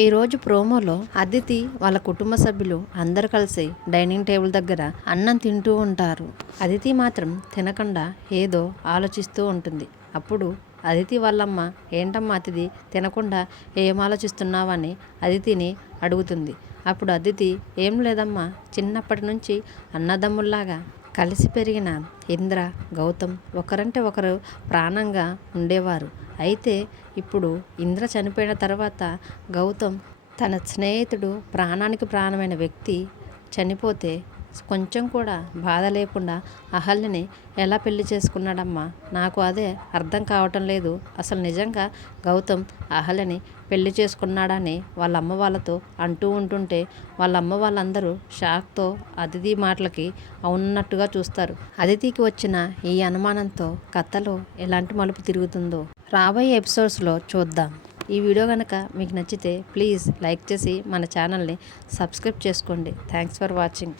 ఈరోజు ప్రోమోలో అదితి వాళ్ళ కుటుంబ సభ్యులు అందరు కలిసి డైనింగ్ టేబుల్ దగ్గర అన్నం తింటూ ఉంటారు. అదితి మాత్రం తినకుండా ఏదో ఆలోచిస్తూ ఉంటుంది. అప్పుడు అదితి వాళ్ళమ్మ ఏంటమ్మా అతిథి తినకుండా ఏం ఆలోచిస్తున్నావని అదితిని అడుగుతుంది. అప్పుడు అదితి ఏం లేదమ్మా చిన్నప్పటి నుంచి అన్నదమ్ముల్లాగా కలిసి పెరిగిన ఇంద్ర గౌతమ్ ఒకరంటే ఒకరు ప్రాణంగా ఉండేవారు. అయితే ఇప్పుడు ఇంద్ర చనిపోయిన తర్వాత గౌతమ్ తన స్నేహితుడు ప్రాణానికి ప్రాణమైన వ్యక్తి చనిపోతే కొంచెం కూడా బాధ లేకుండా అహల్యని ఎలా పెళ్ళి చేసుకున్నాడమ్మా? నాకు అదే అర్థం కావటం లేదు. అసలు నిజంగా గౌతమ్ అహల్యని పెళ్ళి చేసుకున్నాడని వాళ్ళ అమ్మ వాళ్ళతో అంటూ ఉంటుంటే వాళ్ళ అమ్మ వాళ్ళందరూ షాక్తో అతిథి మాటలకి అవునట్టుగా చూస్తారు. అతిథికి వచ్చిన ఈ అనుమానంతో కథలో ఎలాంటి మలుపు తిరుగుతుందో రాబోయే ఎపిసోడ్స్లో చూద్దాం. ఈ వీడియో కనుక మీకు నచ్చితే ప్లీజ్ లైక్ చేసి మన ఛానల్ని సబ్స్క్రైబ్ చేసుకోండి. Thanks for watching.